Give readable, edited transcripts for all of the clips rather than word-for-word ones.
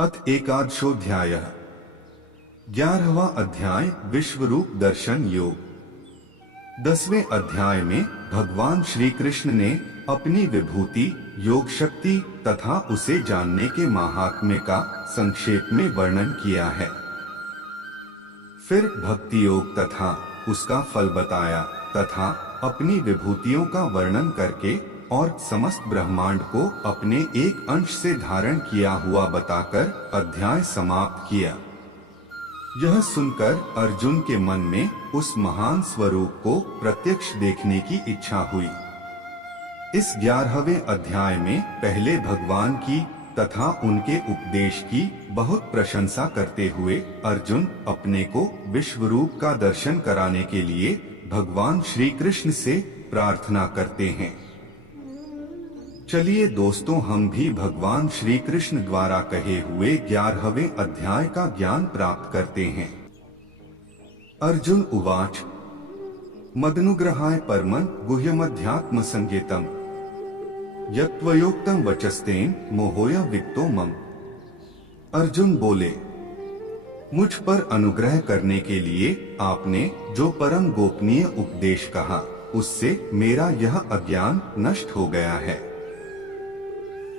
अथ एकादशोऽध्यायः। 11वां अध्याय विश्वरूप दर्शन योग। 10वें अध्याय में भगवान श्री कृष्ण ने अपनी विभूति, योग शक्ति तथा उसे जानने के महात्म्य का संक्षेप में वर्णन किया है। फिर भक्ति योग तथा उसका फल बताया तथा अपनी विभूतियों का वर्णन करके और समस्त ब्रह्मांड को अपने एक अंश से धारण किया हुआ बताकर अध्याय समाप्त किया। यह सुनकर अर्जुन के मन में उस महान स्वरूप को प्रत्यक्ष देखने की इच्छा हुई। इस 11वें अध्याय में पहले भगवान की तथा उनके उपदेश की बहुत प्रशंसा करते हुए अर्जुन अपने को विश्वरूप का दर्शन कराने के लिए भगवान श्री कृष्ण से प्रार्थना करते हैं। चलिए दोस्तों, हम भी भगवान श्री कृष्ण द्वारा कहे हुए 11वें अध्याय का ज्ञान प्राप्त करते हैं। अर्जुन उवाच मदनुग्रहाय परमं गुह्यमध्यात्म संगीतम यत्त्वयोक्तं वचस्तेन मोहोय विक्तो मम। अर्जुन बोले, मुझ पर अनुग्रह करने के लिए आपने जो परम गोपनीय उपदेश कहा उससे मेरा यह अज्ञान नष्ट हो गया है।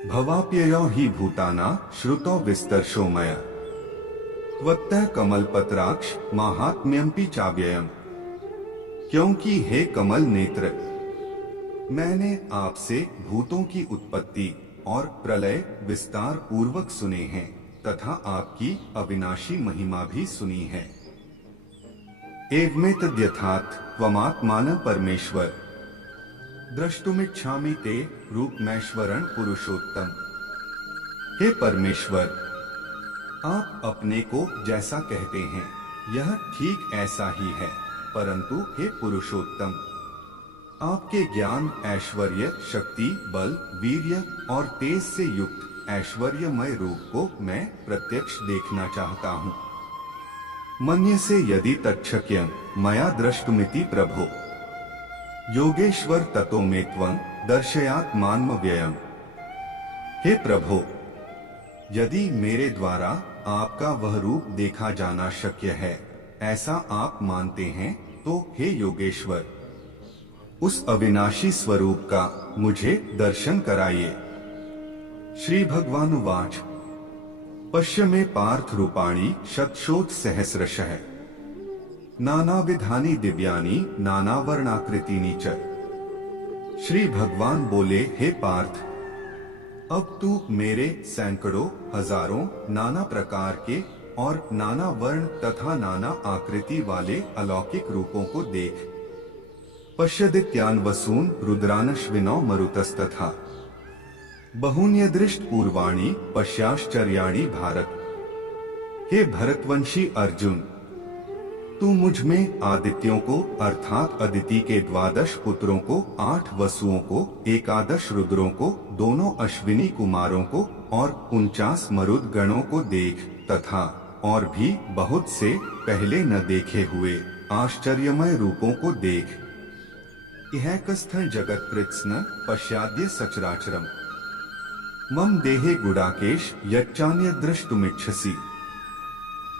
भवाप्ययो हि भूताना श्रुतो विस्तर्शो मया त्वत्तः कमलपत्राक्ष माहात्म्यम्पि चाव्ययम्। क्योंकि हे कमल नेत्र, मैंने आपसे भूतों की उत्पत्ति और प्रलय विस्तार पूर्वक सुने हैं तथा आपकी अविनाशी महिमा भी सुनी है। एवमेतद्यथात् त्वमात्मानं परमेश्वर द्रष्टुमिच्छामि ते रूपमैश्वरं पुरुषोत्तम। हे परमेश्वर, आप अपने को जैसा कहते हैं यह ठीक ऐसा ही है, परंतु हे पुरुषोत्तम, आपके ज्ञान, ऐश्वर्य, शक्ति, बल, वीर्य और तेज से युक्त ऐश्वर्यमय रूप को मैं प्रत्यक्ष देखना चाहता हूँ। मन्यसे यदि तच्छक्यं मया द्रष्टुमिति प्रभो योगेश्वर ततो मे त्वं दर्शयात्मानमव्ययम्। हे प्रभो, यदि मेरे द्वारा आपका वह रूप देखा जाना शक्य है, ऐसा आप मानते हैं, तो हे योगेश्वर, उस अविनाशी स्वरूप का मुझे दर्शन कराइए। श्री भगवानुवाच पश्य मे पार्थ रूपाणि शतशोथ सहस्रशः नानाविधानि दिव्यानि नानावर्णाकृतीनि च। श्री भगवान बोले, हे पार्थ, अब तू मेरे सैकड़ों हजारों नाना प्रकार के और नाना वर्ण तथा नाना आकृति वाले अलौकिक रूपों को देख। पश्यदित्यान् वसून् रुद्रानश्विनौ मरुतस्तथा बहून्यदृष्ट पूर्वाणि पश्याश्चर्याणि भारत। हे भरतवंशी अर्जुन, तू मुझ में आदित्यों को अर्थात अदिति के 12 पुत्रों को, 8 वसुओं को, 11 रुद्रों को, दोनों अश्विनी कुमारों को और 49 मरुद गणों को देख तथा और भी बहुत से पहले न देखे हुए आश्चर्यमय रूपों को देख। इहैकस्थं जगत कृत्स्न पश्याद्य सचराचरम् मम देहे गुडाकेश यच्चान्य द्रष्टुमिच्छसि।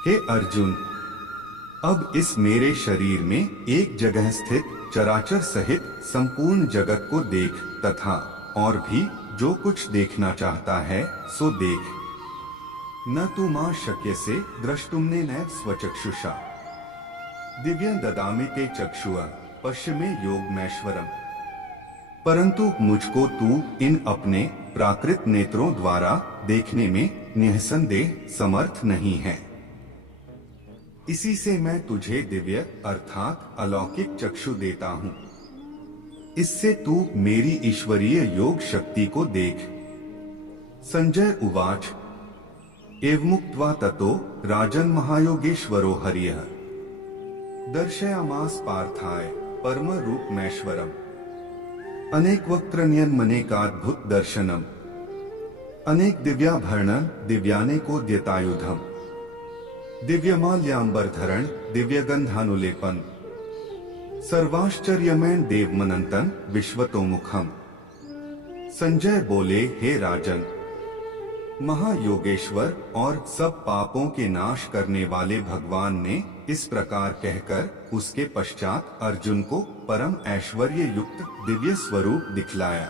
हे अर्जुन, अब इस मेरे शरीर में एक जगह स्थित चराचर सहित संपूर्ण जगत को देख तथा और भी जो कुछ देखना चाहता है सो देख। न तु मां शक्यसे द्रष्टुम्ने नैव स्वचक्षुषा दिव्यं ददामि ते चक्षुः पश्य मे योगमैश्वरम्। परंतु मुझको तू इन अपने प्राकृत नेत्रों द्वारा देखने में निःसंदेह समर्थ नहीं है। इसी से मैं तुझे दिव्य अर्थात अलौकिक चक्षु देता हूँ। इससे तू मेरी ईश्वरीय योग शक्ति को देख। संजय उवाच एवमुक्त्वा ततो राजन् महायोगेश्वरो हरिः दर्शयामास पार्थाय परम रूपमैश्वरम् अनेकवक्त्रन्यन्मनेकाद्भुत दर्शनम् अनेक दिव्याभरणं दिव्यानेकोद्यतायुधम् दिव्यमाल्याम्बरधरण दिव्यगंधानुलेपन सर्वाश्चर्यमय देवमनंतन विश्वतोमुखम। संजय बोले, हे राजन, महायोगेश्वर और सब पापों के नाश करने वाले भगवान ने इस प्रकार कहकर उसके पश्चात अर्जुन को परम ऐश्वर्य युक्त दिव्य स्वरूप दिखलाया।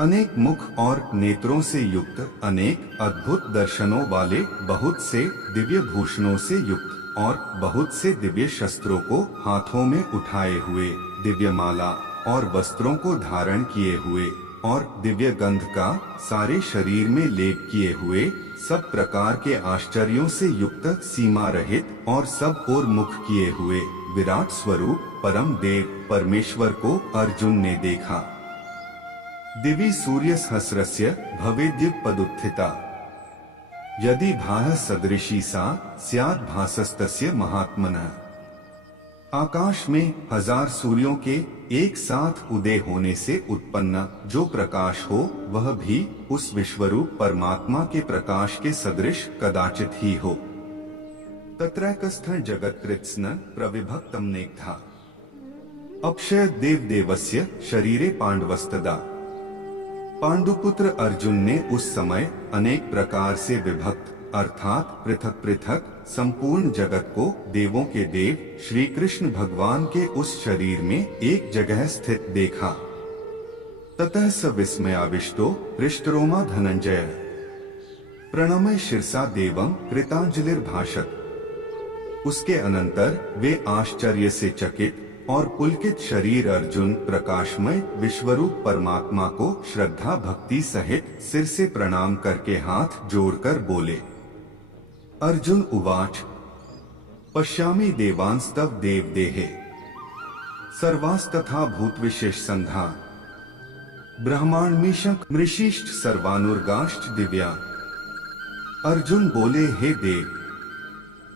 अनेक मुख और नेत्रों से युक्त, अनेक अद्भुत दर्शनों वाले, बहुत से दिव्य भूषणों से युक्त और बहुत से दिव्य शस्त्रों को हाथों में उठाए हुए, दिव्य माला और वस्त्रों को धारण किए हुए और दिव्य गंध का सारे शरीर में लेप किए हुए, सब प्रकार के आश्चर्यों से युक्त, सीमा रहित और सब ओर मुख किए हुए विराट स्वरूप परम देव परमेश्वर को अर्जुन ने देखा। दिवि सूर्य सहस्रस्य भवेद्युत पदुत्थिता यदि भाः सदृशी सा स्यात् भासस्तस्य महात्मनः। आकाश में 1000 सूर्यों के एक साथ उदय होने से उत्पन्न जो प्रकाश हो, वह भी उस विश्वरूप परमात्मा के प्रकाश के सदृश कदाचित ही हो। तत्रैकस्थं जगत्कृत्स्न प्रविभक्तं नेकथा अक्षय देवदेवस्य शरीरे पांडवस्तदा। पांडुपुत्र अर्जुन ने उस समय अनेक प्रकार से विभक्त अर्थात पृथक पृथक संपूर्ण जगत को देवों के देव श्री कृष्ण भगवान के उस शरीर में एक जगह स्थित देखा। ततः स विस्मयाविष्टो हृष्टरोमा धनंजय प्रणमय शिरसा देवं कृतांजलिर्भाषत। उसके अनंतर वे आश्चर्य से चकित और पुलकित शरीर अर्जुन प्रकाशमय विश्वरूप परमात्मा को श्रद्धा भक्ति सहित सिर से प्रणाम करके हाथ जोड़कर बोले। अर्जुन उवाच पश्यामि देवांस्तव देवदेहे सर्वास्तथा भूतविशेष संधा ब्रह्मांडमीशक मृषिष्ठ सर्वानुर्गाश्च दिव्या। अर्जुन बोले, हे देव,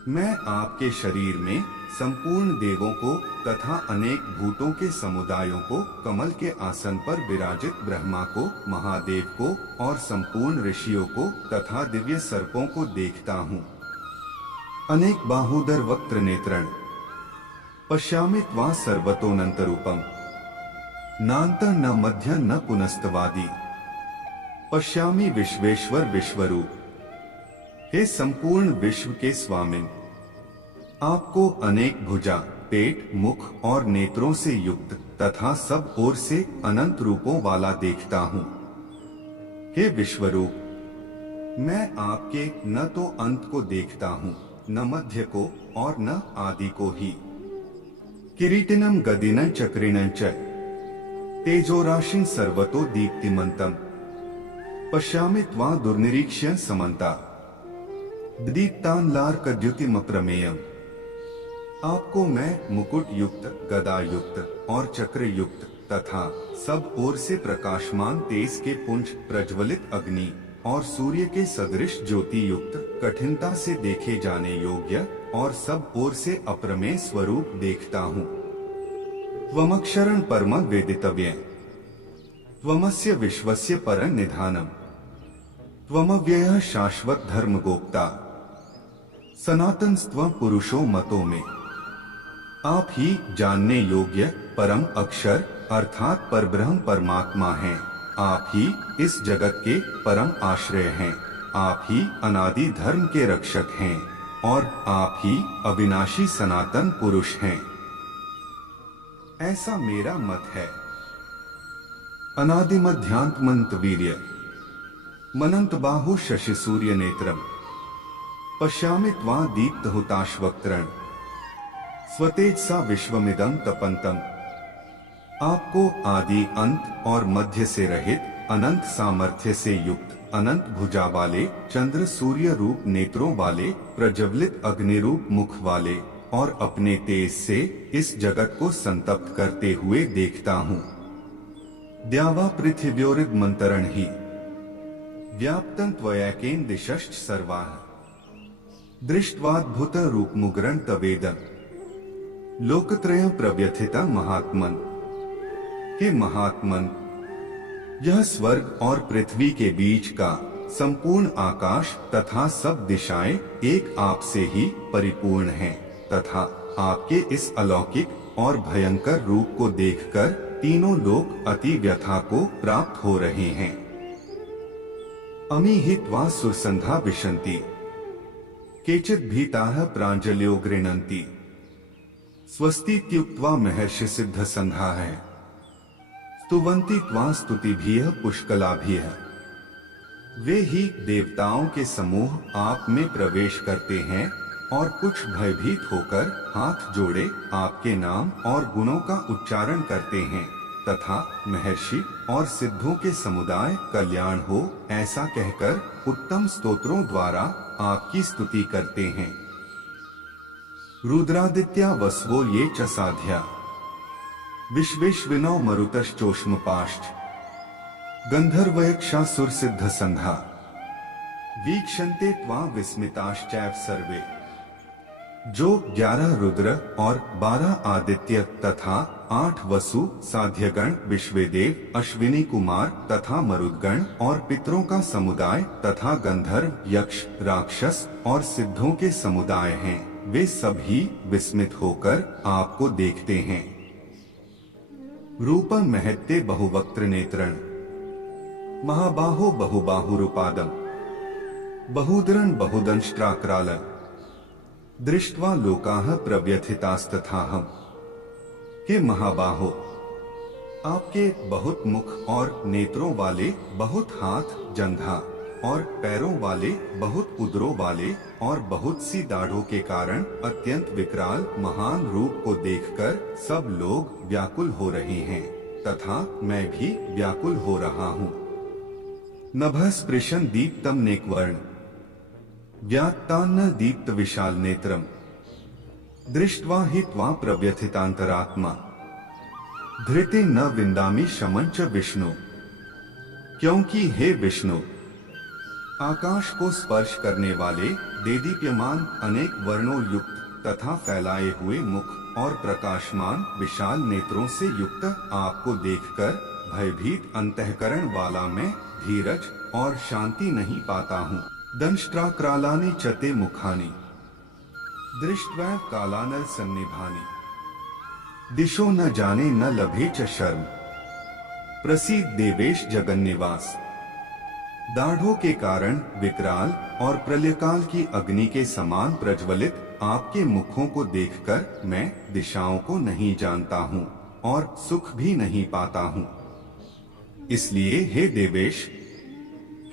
मैं आपके शरीर में संपूर्ण देवों को तथा अनेक भूतों के समुदायों को, कमल के आसन पर विराजित ब्रह्मा को, महादेव को और संपूर्ण ऋषियों को तथा दिव्य सर्पों को देखता हूँ। अनेक बाहुदर वक्त्र नेत्रण पश्यामि त्वां सर्वतोऽनन्तरूपम् नान्त न मध्य न पुनस्तवादी पश्यामि विश्वेश्वर विश्वरूप। हे संपूर्ण विश्व के स्वामिन, आपको अनेक भुजा, पेट, मुख और नेत्रों से युक्त तथा सब ओर से अनंत रूपों वाला देखता हूँ। हे विश्वरूप, मैं आपके न तो अंत को देखता हूँ, न मध्य को और न आदि को ही। किरीटिनम गदिनं चक्रिणं च तेजोराशिं सर्वतो दीप्तिमन्तं पश्यामि त्वां दुर्निरीक्ष्य समन्ता दीप्तांलार्कद्युतिमप्रमेयम्। आपको मैं मुकुट युक्त, गदा युक्त और चक्र युक्त तथा सब ओर से प्रकाशमान तेज के पुंज, प्रज्वलित अग्नि और सूर्य के सदृश ज्योति युक्त, कठिनता से देखे जाने योग्य और सब ओर से अप्रमेय स्वरूप देखता हूँ। त्वमक्षरं परमं वेदितव्यं त्वमस्य विश्वस्य परं निधानम् त्वमव्ययः शाश्वत धर्म गोप्ता सनातनस्त्वं पुरुषो मतो में। आप ही जानने योग्य परम अक्षर अर्थात परब्रह्म परमात्मा हैं। आप ही इस जगत के परम आश्रय हैं। आप ही अनादि धर्म के रक्षक हैं और आप ही अविनाशी सनातन पुरुष हैं। ऐसा मेरा मत है। अनादिमध्यांत वीर्य मनंत बाहु शशि सूर्य नेत्रम पश्यामि त्वां दीप्त हुताश्वक्त्रं स्वतेजसा विश्वमिदं तपन्तम्। आपको आदि अंत और मध्य से रहित, अनंत सामर्थ्य से युक्त, अनंत भुजा वाले, चंद्र सूर्य रूप नेत्रों वाले, प्रज्वलित अग्नि रूप मुख वाले और अपने तेज से इस जगत को संतप्त करते हुए देखता हूँ। द्यावा पृथिव्योरिदमन्तरं हि व्याप्तं त्वयैकेन दिशश्च सर्वाः दृष्ट्वाद्भुत रूपमुग्रं तवेदं लोकत्रयं प्रव्यथितं महात्मन्। हे महात्मन, यह स्वर्ग और पृथ्वी के बीच का संपूर्ण आकाश तथा सब दिशाएं एक आप से ही परिपूर्ण हैं तथा आपके इस अलौकिक और भयंकर रूप को देखकर तीनों लोक अति व्यथा को प्राप्त हो रहे हैं। अमी हित्वा सुरसंधा विशन्ति केचित् भीताः प्राञ्जलयो गृह्णन्ति स्वस्तीत्युक्त्वा महर्षि सिद्ध संधाः स्तुवन्ति त्वा स्तुतिभिः पुष्कलाभिः। वे ही देवताओं के समूह आप में प्रवेश करते हैं और कुछ भयभीत होकर हाथ जोड़े आपके नाम और गुणों का उच्चारण करते हैं तथा महर्षि और सिद्धों के समुदाय कल्याण हो ऐसा कहकर उत्तम स्तोत्रों द्वारा आपकी स्तुति करते हैं। रुद्रादित्या वसवो ये च साध्या विश्वेश्विनो मरुतश्चोष्मपाश्च गंधर्वयक्षा सुरसिद्ध संधा वीक्षन्ते त्वां विस्मिताश्चैव सर्वे। जो 11 रुद्र और 12 आदित्य तथा 8 वसु साध्यगण विश्वेदेव अश्विनी कुमार तथा मरुदगण और पितरों का समुदाय तथा गंधर्व यक्ष राक्षस और सिद्धों के समुदाय हैं, वे सभी विस्मित होकर आपको देखते हैं। रूपं महत्ते बहुवक्त्र नेत्रं महाबाहो बहुबाहुरुपादं बहुदरं बहुदंष्ट्राक्रालं दृष्ट्वा लोकाः प्रव्यथितास्तथाहम्। हे महाबाहो, आपके बहुत मुख और नेत्रों वाले, बहुत हाथ जंघा और पैरों वाले, बहुत उदरों वाले और बहुत सी दाढ़ों के कारण अत्यंत विकराल महान रूप को देखकर सब लोग व्याकुल हो रहे हैं तथा मैं भी व्याकुल हो रहा हूँ। नभः स्पृशन् दीप्तं नेकवर्ण व्यात्तान्न दीप्त विशाल नेत्रम दृष्ट्वा हि त्वां प्रव्यथितांतरात्मा धृते न विंदामि शमं च विष्णु। क्योंकि हे विष्णु, आकाश को स्पर्श करने वाले देदीप्यमान अनेक वर्णों युक्त तथा फैलाए हुए मुख और प्रकाशमान विशाल नेत्रों से युक्त आपको देखकर भयभीत अंतःकरण वाला मैं धीरज और शांति नहीं पाता हूँ। दंष्ट्राक्रालानि चते मुखानि दृष्ट्वा कालानल सन्निभानि दिशो न जाने न लभे च शर्म प्रसीद देवेश जगन्निवास। दाढ़ों के कारण विकराल और प्रलयकाल की अग्नि के समान प्रज्वलित आपके मुखों को देखकर मैं दिशाओं को नहीं जानता हूँ और सुख भी नहीं पाता हूँ। इसलिए हे देवेश,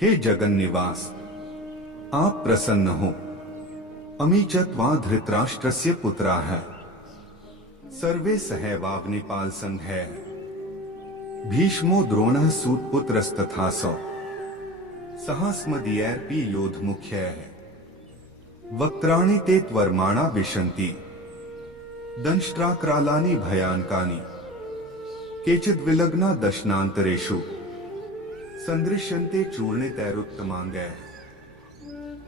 हे जगन्निवास, आप प्रसन्न हो। अमी च त्वा धृतराष्ट्रस्य पुत्राः सर्वे सहैवाग्निपाल संघैः भीष्मो द्रोणः सूतपुत्रस्तथासौ सहस्मदीयैरपि योधमुख्यैः वक्त्राणि ते त्वर्माणा विशन्ति दंष्ट्राक्रालानि भयानकानि केचिद्विलग्ना दशनान्तरेषु सन्दृश्यन्ते चूर्णितैरुत्तमांगैः।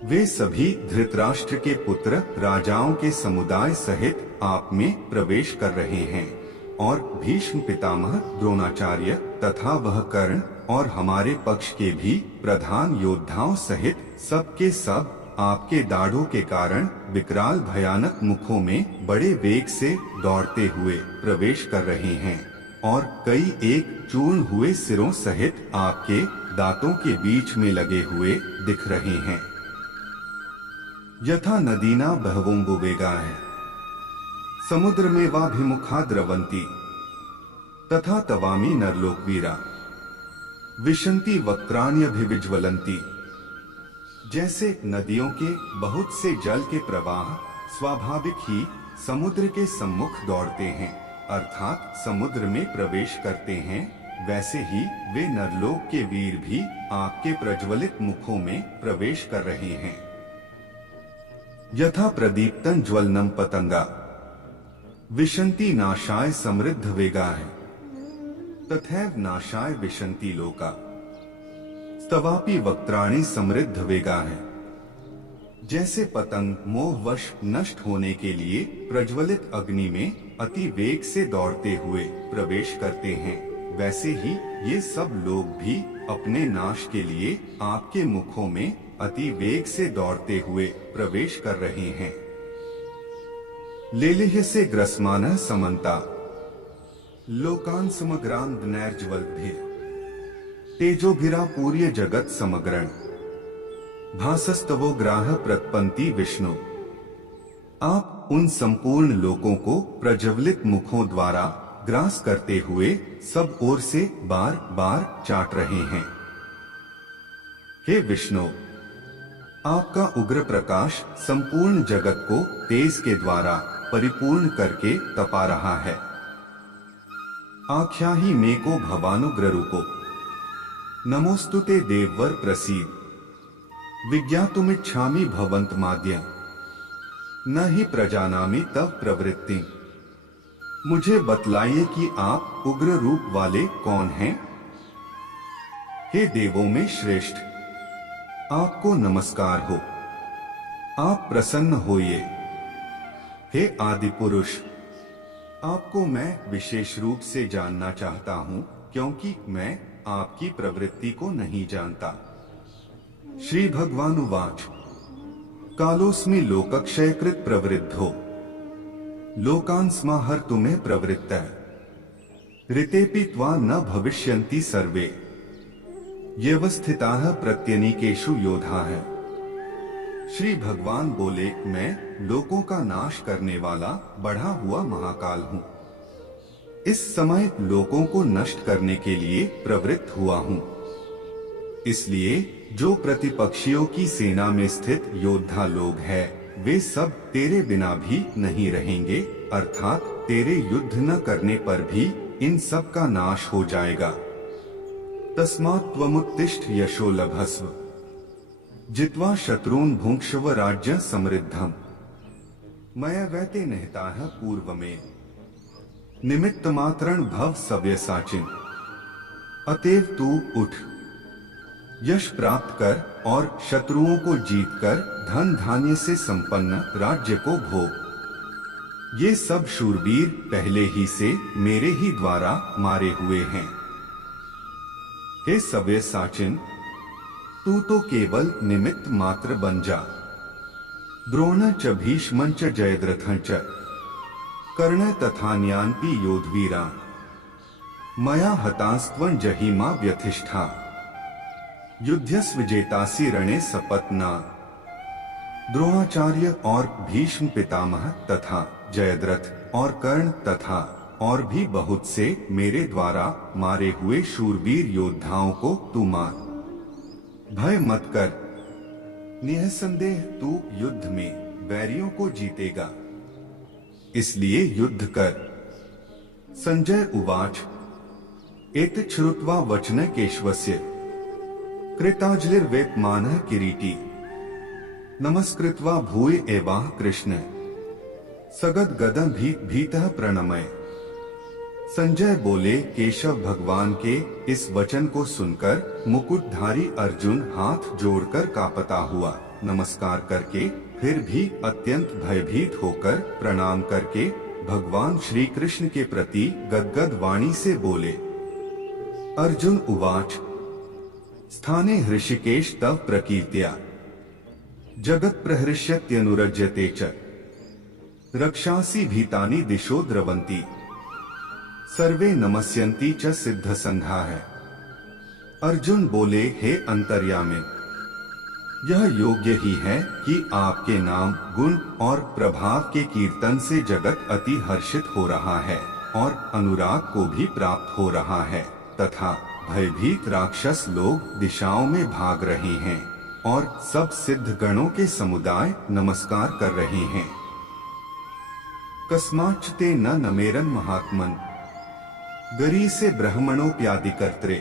वे सभी धृतराष्ट्र के पुत्र राजाओं के समुदाय सहित आप में प्रवेश कर रहे हैं और भीष्म पितामह द्रोणाचार्य तथा वह कर्ण और हमारे पक्ष के भी प्रधान योद्धाओं सहित सब के सब आपके दाढ़ों के कारण विकराल भयानक मुखों में बड़े वेग से दौड़ते हुए प्रवेश कर रहे हैं और कई एक चूर्ण हुए सिरों सहित आपके दांतों के बीच में लगे हुए दिख रहे हैं। यथा नदीना बहवोम्बुवेगाः समुद्र में वाभिमुखा द्रवंती तथा तवामी नरलोकवीरा विशन्ति वक्त्राण्यभिविज्वलन्ति। जैसे नदियों के बहुत से जल के प्रवाह स्वाभाविक ही समुद्र के सम्मुख दौड़ते हैं अर्थात समुद्र में प्रवेश करते हैं, वैसे ही वे नरलोक के वीर भी आपके प्रज्वलित मुखों में प्रवेश कर रहे हैं। यथा प्रदीप्तं ज्वलनं पतंगा विशन्ति नाशाय समृद्ध वेगाः तथैव नाशाय विशन्ति लोका स्तवापि वक्त्राणि समृद्ध वेगाः। जैसे पतंग मोहवश नष्ट होने के लिए प्रज्वलित अग्नि में अति वेग से दौड़ते हुए प्रवेश करते हैं, वैसे ही ये सब लोग भी अपने नाश के लिए आपके मुखों में अति वेग से दौड़ते हुए प्रवेश कर रहे हैं। लेलिह से ग्रसमानः समन्ता लोकान समग्रान नैर्ज्वलद्भिः तेजोभिरा पूर्य जगत समग्रन भासस्तवो ग्राह प्रतपंती विष्णु। आप उन संपूर्ण लोकों को प्रज्वलित मुखों द्वारा ग्रास करते हुए सब ओर से बार बार चाट रहे हैं। हे विष्णु, आपका उग्र प्रकाश संपूर्ण जगत को तेज के द्वारा परिपूर्ण करके तपा रहा है। आख्याहि मे को भवानुग्र रूपो, नमोस्तुते देववर प्रसीद। विज्ञातुमिच्छामि भवन्तमाद्य, न ही प्रजानामि तव प्रवृत्ति। मुझे बतलाइए कि आप उग्र रूप वाले कौन हैं। हे देवों में श्रेष्ठ, आपको नमस्कार हो। आप प्रसन्न होइए। हे आदि पुरुष, आपको मैं विशेष रूप से जानना चाहता हूं, क्योंकि मैं आपकी प्रवृत्ति को नहीं जानता। श्री भगवानुवाच कालोस्मि लोकक्षयकृत प्रवृद्धो, लोकान् स्माहर्तुमे प्रवृत्तः, ऋतेऽपि त्वा न भविष्यन्ति सर्वे, येऽवस्थिताः प्रत्यनीकेषु योधाः। श्री भगवान बोले, मैं लोकों का नाश करने वाला बढ़ा हुआ महाकाल हूँ। इस समय लोकों को नष्ट करने के लिए प्रवृत्त हुआ हूँ। इसलिए जो प्रतिपक्षियों की सेना में स्थित योद्धा लोग हैं, वे सब तेरे बिना भी नहीं रहेंगे, अर्थात तेरे युद्ध न करने पर भी इन सब का नाश हो जाएगा। तस्मात् त्वमुत्तिष्ठ यशो लभस्व, जित्वा शत्रून् भुङ्क्ष्व राज्य समृद्धम्, मया वैते निहताः पूर्वमे, निमित्तमात्रं भव सव्यसाचिन्। अतएव तू उठ, यश प्राप्त कर और शत्रुओं को जीतकर धन धान्य से संपन्न राज्य को भोग। ये सब शूरवीर पहले ही से मेरे ही द्वारा मारे हुए हैं। हे सव्यसाचिन, तू तो केवल निमित्त मात्र बन जा। द्रोण च भीष्मं च जयद्रथं च कर्ण तथान्यान्पि योधवीरा, मया हतास्त्वं जहिमा व्यथिष्ठा, युध्यस्व जेतासि रणे सपत्ना। द्रोणाचार्य और भीष्म पितामह तथा जयद्रथ और कर्ण तथा और भी बहुत से मेरे द्वारा मारे हुए शूरवीर योद्धाओं को तू मार। भय मत कर, निःसंदेह तू युद्ध में वैरियों को जीतेगा, इसलिए युद्ध कर। संजय उवाच एतत् श्रुत्वा वचन केशवस्य कृतांजलिर्वेपमानः किरीटी, नमस्कृत्वा भूय एवाह कृष्ण, सगद्गदं भीतः प्रणमय। संजय बोले, केशव भगवान के इस वचन को सुनकर मुकुटधारी अर्जुन हाथ जोड़कर कांपता हुआ नमस्कार करके, फिर भी अत्यंत भयभीत होकर प्रणाम करके भगवान श्री कृष्ण के प्रति गदगद वाणी से बोले। अर्जुन उवाच स्थाने हृषिकेश तव प्रकीर्त्या, जगत् प्रहृष्यत्यनुरज्यते च, रक्षांसि भीतानि दिशो द्रवन्ति, सर्वे नमस्यन्ति च सिद्ध संघाः। अर्जुन बोले, हे अंतर्यामी, यह योग्य ही है कि आपके नाम गुण और प्रभाव के कीर्तन से जगत अति हर्षित हो रहा है और अनुराग को भी प्राप्त हो रहा है, तथा भयभीत राक्षस लोग दिशाओं में भाग रहे हैं और सब सिद्ध गणों के समुदाय नमस्कार कर रहे हैं। कस्माच्ते न नमेरन महात्मन, गरी से ब्रह्मणोप्यादिकर्त्रे,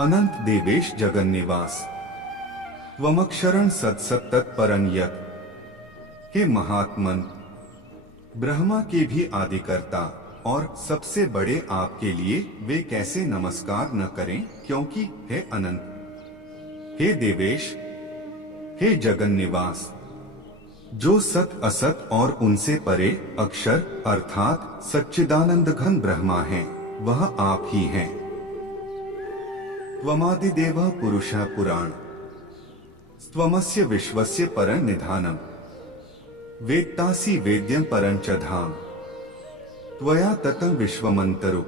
अनंत देवेश जगन्निवास, त्वमक्षरं सत्सत्तत्परं यत्। हे महात्मन, ब्रह्मा के भी आदिकर्ता और सबसे बड़े आपके लिए वे कैसे नमस्कार न करें, क्योंकि हे अनंत, हे देवेश, हे जगन्निवास, जो सत असत और उनसे परे अक्षर अर्थात सच्चिदानंद घन ब्रह्मा है, वह आप ही हैं। त्वमादिदेवः पुरुषः पुराण, त्वमस्य विश्वस्य परं निधानम्, वेत्तासि वेद्यं परं च धाम, त्वया ततं विश्वमन्तरो।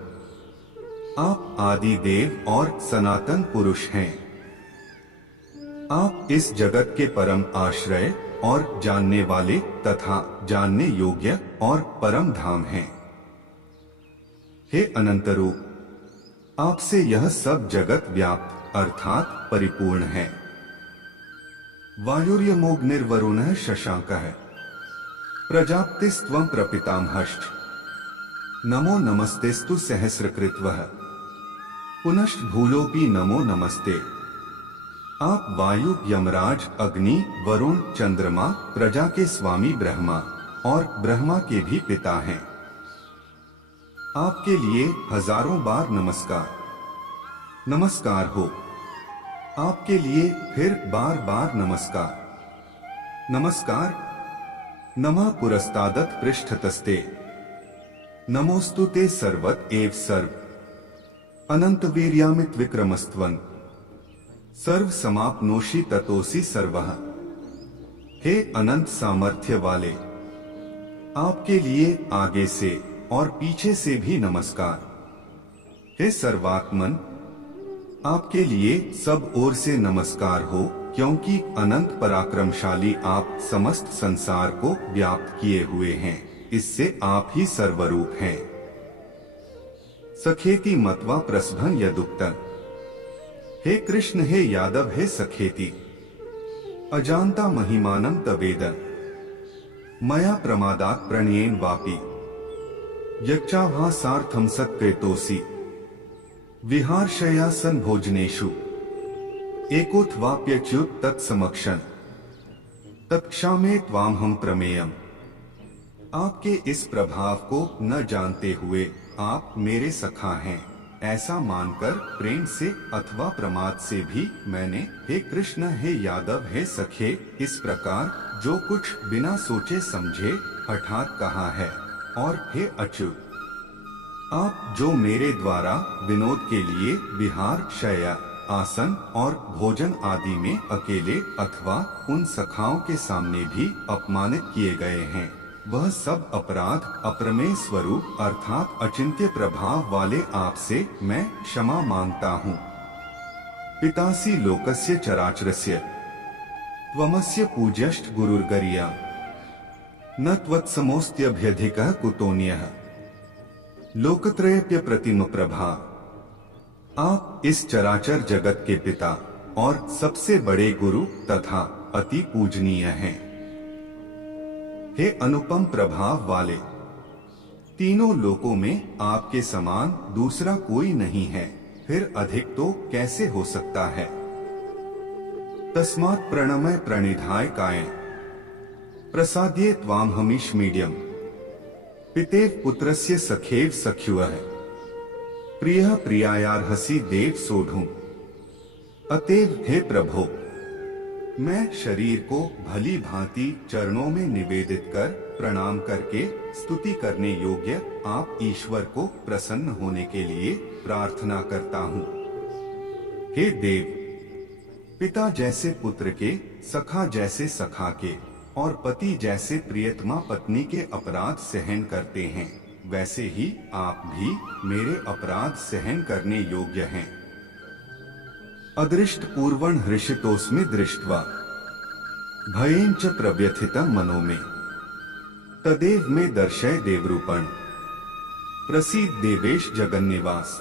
आप आदि देव और सनातन पुरुष हैं। आप इस जगत के परम आश्रय और जानने वाले तथा जानने योग्य और परम धाम हैं। हे अनंत रूप, आपसे यह सब जगत व्याप्त अर्थात परिपूर्ण है। वायुर्यमोऽग्निर्वरुणः शशांकः प्रजापतिस्त्वं प्रपितामहश्च नमो नमस्तेस्तु सहस्रकृत्वः पुनश्च भूलोऽपि नमो नमस्ते। आप वायु, यमराज, अग्नि, वरुण, चंद्रमा, प्रजा के स्वामी ब्रह्मा और ब्रह्मा के भी पिता हैं। आपके लिए हजारों बार नमस्कार। नमस्कार हो। आपके लिए फिर बार बार नमस्कार। नमस्कार। नमः पुरस्तादत् पृष्ठतस्ते नमोस्तुते सर्वत एव सर्व अनंत वीर्यामित विक्रमस्त्वं सर्व समाप्नोषि ततोसि सर्वः। हे अनंत सामर्थ्य वाले, आपके लिए आगे से और पीछे से भी नमस्कार। हे सर्वात्मन, आपके लिए सब ओर से नमस्कार हो, क्योंकि अनंत पराक्रमशाली आप समस्त संसार को व्याप्त किए हुए हैं। इससे आप ही सर्वरूप हैं। सखेति मत्वा प्रस्भन यदुक्तन। हे कृष्ण, हे यादव, हे सखेति, अजानता महिमानं तवेदन मया प्रमादात् प्रणयेन वापि यच्चाभासार्थं सत्कृतोऽसि विहारशय्यासन भोजनेषु एकोऽथवाप्यच्युत तत्समक्षं तत्क्षामे त्वामहं प्रमेयम्। आपके इस प्रभाव को न जानते हुए आप मेरे सखा हैं, ऐसा मानकर प्रेम से अथवा प्रमाद से भी मैंने हे कृष्ण, हे यादव, हे सखे, इस प्रकार जो कुछ बिना सोचे समझे हठात कहा है। और हे अच्युत, आप जो मेरे द्वारा विनोद के लिए विहार, शय्या, आसन और भोजन आदि में अकेले अथवा उन सखाओं के सामने भी अपमानित किए गए हैं, वह सब अपराध अप्रमेय स्वरूप अर्थात अचिंत्य प्रभाव वाले आपसे मैं क्षमा मांगता हूँ। पितासि लोकस्य चराचरस्य त्वमस्य पूज्यश्च गुरुर्गरीया न त्वत्समोऽस्त्यभ्यधिकः कुतोऽन्यः लोकत्रयप्य प्रतिम प्रभा। आप इस चराचर जगत के पिता और सबसे बड़े गुरु तथा अति पूजनीय हैं। हे अनुपम प्रभाव वाले, तीनों लोकों में आपके समान दूसरा कोई नहीं है, फिर अधिक तो कैसे हो सकता है। तस्मात् प्रणमय प्रणिधाय कायं प्रसाद्ये त्वामहमीशमीड्यम् पितेव पुत्रस्य सखेव सख्युः प्रियः प्रियायार्हसि देव सोढुम्। अतएव हे प्रभो, मैं शरीर को भली भांति चरणों में निवेदित कर प्रणाम करके स्तुति करने योग्य आप ईश्वर को प्रसन्न होने के लिए प्रार्थना करता हूँ। हे देव, पिता जैसे पुत्र के, सखा जैसे सखा के और पति जैसे प्रियतमा पत्नी के अपराध सहन करते हैं, वैसे ही आप भी मेरे अपराध सहन करने योग्य हैं। अदृष्ट पूर्वं हृषितोऽस्मि दृष्ट्वा भयेन च प्रव्यथितं मनो मे तदेव मे दर्शय देवरूपं प्रसीद देवेश जगन्निवास।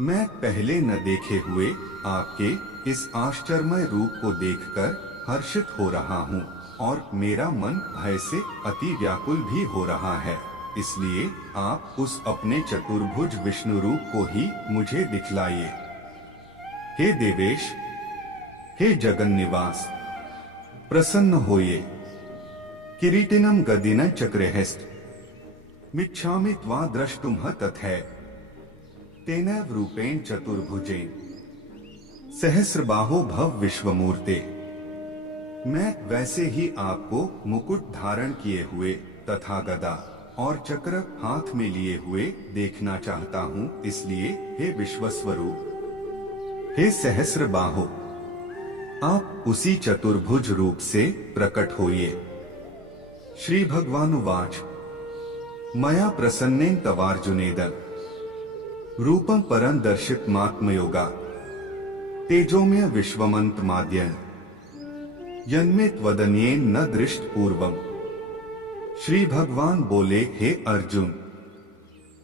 मैं पहले न देखे हुए आपके इस आश्चर्यमय रूप को देखकर हर्षित हो रहा हूँ और मेरा मन भय से अति व्याकुल भी हो रहा है। इसलिए आप उस अपने चतुर्भुज विष्णु रूप को ही मुझे दिखलाइए। हे देवेश, हे जगन्निवास, प्रसन्न होइए। किरीटिनं गदिनं चक्रहस्त मिच्छामि त्वा द्रष्टुमः तथैव तेनैव रूपेण चतुर्भुजेन सहस्रबाहो भव विश्वमूर्ते। मैं वैसे ही आपको मुकुट धारण किए हुए तथा गदा और चक्र हाथ में लिए हुए देखना चाहता हूँ। इसलिए हे विश्वस्वरूप, हे सहस्रबाहो, आप उसी चतुर्भुज रूप से प्रकट होइए। श्री भगवानुवाच मया प्रसन्नेन तवार्जुनेदं रूपं परं दर्शितमात्मयोगा तेजोमय विश्वमंत माद्यन यन्मे त्वदन्येन न दृष्ट पूर्वम। श्री भगवान बोले, हे अर्जुन,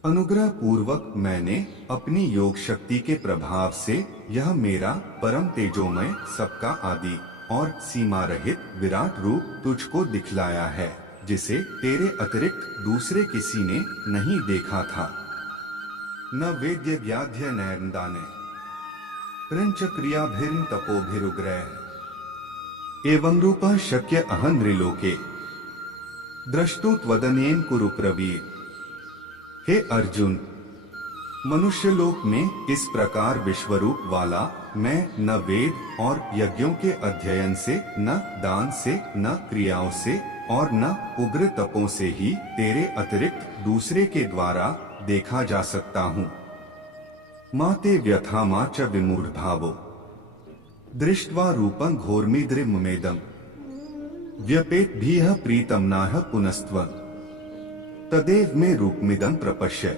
अनुग्रह पूर्वक मैंने अपनी योग शक्ति के प्रभाव से यह मेरा परम तेजोमय, सबका आदि और सीमा रहित विराट रूप तुझको दिखलाया है, जिसे तेरे अतिरिक्त दूसरे किसी ने नहीं देखा था। न वेद्य व्याध्य नैर्दाने क्रंच क्रियाभिर्न तपोभिरुग्रह एवं रूपा शक्य अहं नृलोके द्रष्टु त्वदनेन कुरु प्रवीर। हे अर्जुन, मनुष्य लोक में इस प्रकार विश्वरूप वाला मैं न वेद और यज्ञों के अध्ययन से, न दान से, न क्रियाओं से और न उग्र तपों से ही तेरे अतिरिक्त दूसरे के द्वारा देखा जा सकता हूँ। माते व्यथा मा च विमूढ़ भावो दृष्ट्वा रूपं घोरमिद्रिममेदम् व्यपेतभिः प्रीतम नाह पुनस्त्वं तदेव में रूपमिदं प्रपश्य।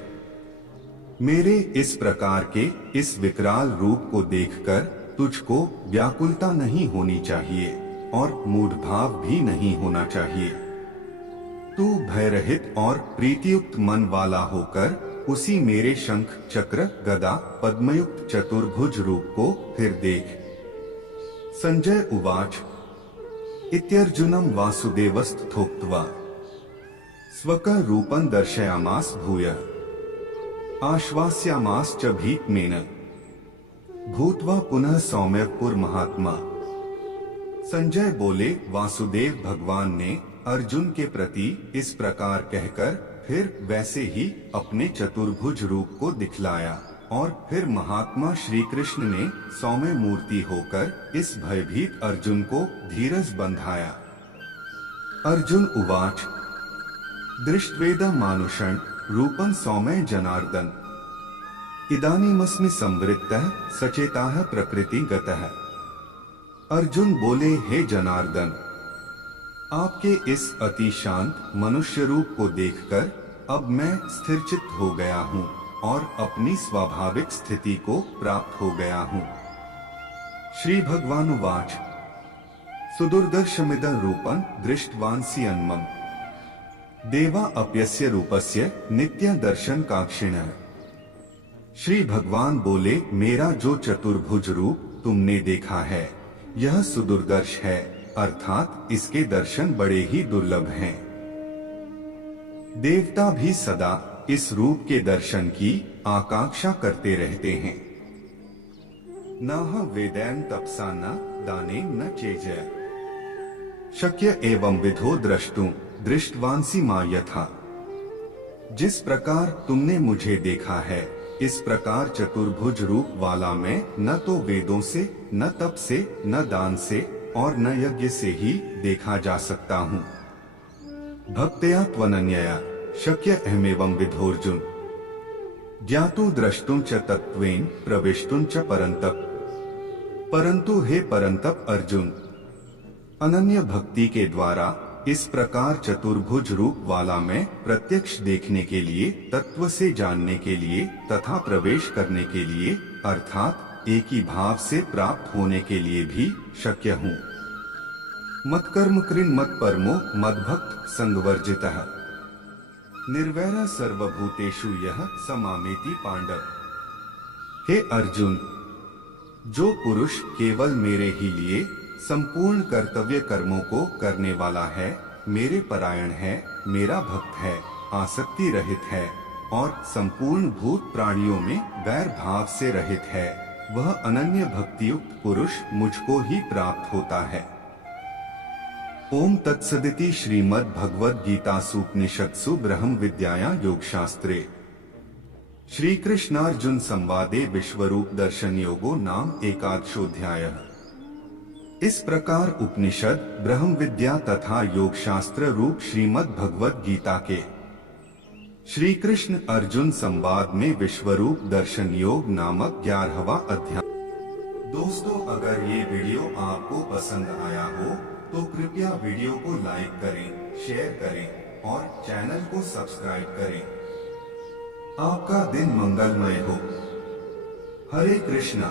मेरे इस प्रकार के इस विकराल रूप को देखकर तुझको व्याकुलता नहीं होनी चाहिए और मूढ़ भाव भी नहीं होना चाहिए। तू भयरहित और प्रीतियुक्त मन वाला होकर उसी मेरे शंख चक्र गदा पद्मयुक्त चतुर्भुज रूप को फिर देख। संजय उवाच इत्यर्जुनं वासुदेवस्तथोक्त्वा स्वकं रूपं दर्शयामास भूयः आश्वास्यामास च भीतमेन भूत्वा पुनः सौम्यपुर महात्मा। संजय बोले, वासुदेव भगवान ने अर्जुन के प्रति इस प्रकार कहकर फिर वैसे ही अपने चतुर्भुज रूप को दिखलाया और फिर महात्मा श्री कृष्ण ने सौम्य मूर्ति होकर इस भयभीत अर्जुन को धीरज बंधाया। अर्जुन उवाच दृष्ट्वेदं मानुषं रूपं सौम्य जनार्दन इदानीमस्मि संवृत्तः सचेताः प्रकृति गतः। अर्जुन बोले, हे जनार्दन, आपके इस अति शांत मनुष्य रूप को देखकर अब मैं स्थिरचित्त हो गया हूँ और अपनी स्वाभाविक स्थिति को प्राप्त हो गया हूँ। श्री भगवानुवाच सुदुर्दर्शमिदं रूपं दृष्टवांसि अन्मम देवा अप्यस्य रूपस्य नित्य दर्शन काक्षिणः। श्री भगवान बोले, मेरा जो चतुर्भुज रूप तुमने देखा है यह सुदुर्दर्श है, अर्थात इसके दर्शन बड़े ही दुर्लभ हैं। देवता भी सदा इस रूप के दर्शन की आकांक्षा करते रहते हैं। नाह वेदैन तपसा न दाने न चेजय शक्य एवं विधो द्रष्टुं दृष्टवांसि मा यथा। जिस प्रकार तुमने मुझे देखा है इस प्रकार चतुर्भुज रूप वाला मैं न तो वेदों से, न तप से, न दान से और न यज्ञ से ही देखा जा सकता हूँ। भक्त्या त्वनन्यया शक्य अहमेवं विधोर्जुन ज्ञातु द्रष्टुं च तत्त्वेन प्रविष्टुं च परन्तप। परंतु हे परंतप अर्जुन, अनन्य भक्ति के द्वारा इस प्रकार चतुर्भुज रूप वाला मैं प्रत्यक्ष देखने के लिए, तत्व से जानने के लिए तथा प्रवेश करने के लिए अर्थात एक ही भाव से प्राप्त होने के लिए भी शक्य हूँ। मत्कर्म कृन् मत परमो मद्भक्त संगवर्जितः निर्वैर सर्वभूतेषु यः समामेति पांडव। हे अर्जुन, जो पुरुष केवल मेरे ही लिए संपूर्ण कर्तव्य कर्मों को करने वाला है, मेरे परायण है, मेरा भक्त है, आसक्ति रहित है और संपूर्ण भूत प्राणियों में वैर भाव से रहित है, वह अनन्य भक्तियुक्त पुरुष मुझको ही प्राप्त होता है। ओम तत्सदिति श्रीमद् भगवद गीतासूपनिषत्सु ब्रह्म विद्यायां योगशास्त्रे श्री कृष्णार्जुन संवादे विश्वरूप दर्शन योगो नाम एकादशोऽध्यायः। इस प्रकार उपनिषद, ब्रह्म विद्या तथा योग शास्त्र रूप श्रीमद् भगवद गीता के श्री कृष्ण अर्जुन संवाद में विश्वरूप दर्शन योग नामक 11वां अध्याय। दोस्तों, अगर ये वीडियो आपको पसंद आया हो तो कृपया वीडियो को लाइक करें, शेयर करें और चैनल को सब्सक्राइब करें। आपका दिन मंगलमय हो। हरे कृष्णा।